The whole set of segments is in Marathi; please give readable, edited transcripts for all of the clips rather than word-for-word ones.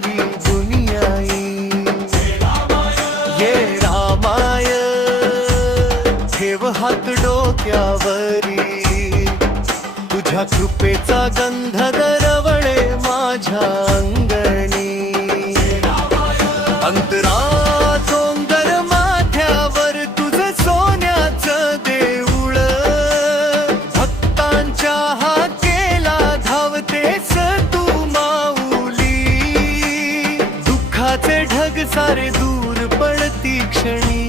सारी दुनियाई। ये रामाय ठेव हात डोक्यावरी, तुझ्या कृपेचा गंध दरवळे माझ्या अंगणी। अंतरात डोंगर माथ्यावर तुझं सोन्याचं देऊळ, भक्तांच्या हाकेला धावतेस तू माऊली। दुःखाचे ढग सारे दूर पडती क्षणी,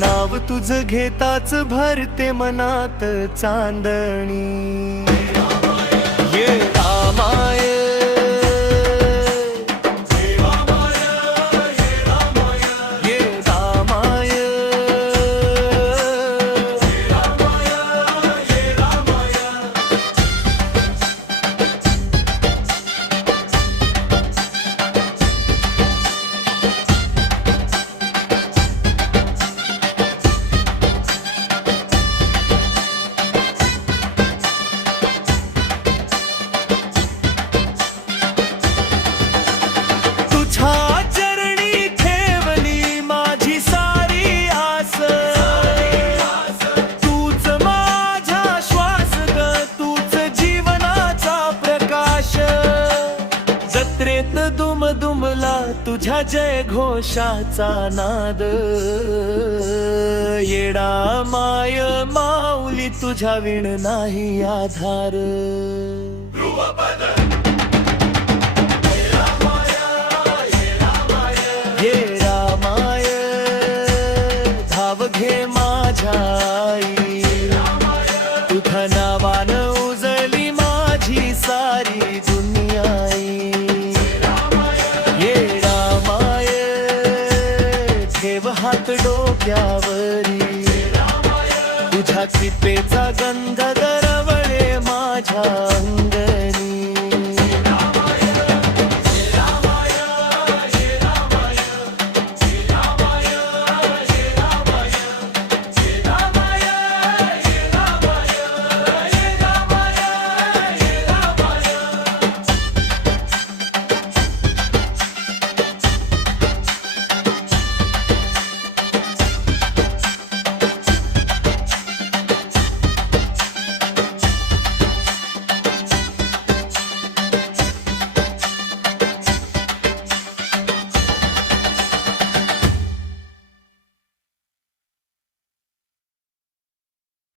नाव तुझं घेताच भरते मनात चांदणी। ये रामाय चरणी ठेवली माझी सारी आस, तूच माझा श्वास ग, तूच जीवनाचा प्रकाश। जत्रेत दुमदुमला तुझ्या जय घोषाचा नाद, येडा माय माऊली तुझ्या विण नाही आधार। ये रामाय धाव घे माझ्या आई, तुझ्या नावान उजळली माझी सारी दुनियाई। ये रामाय ठेव हात डोक्यावरी, तुझ्या कृपेचा गंध दरवळे माझ्या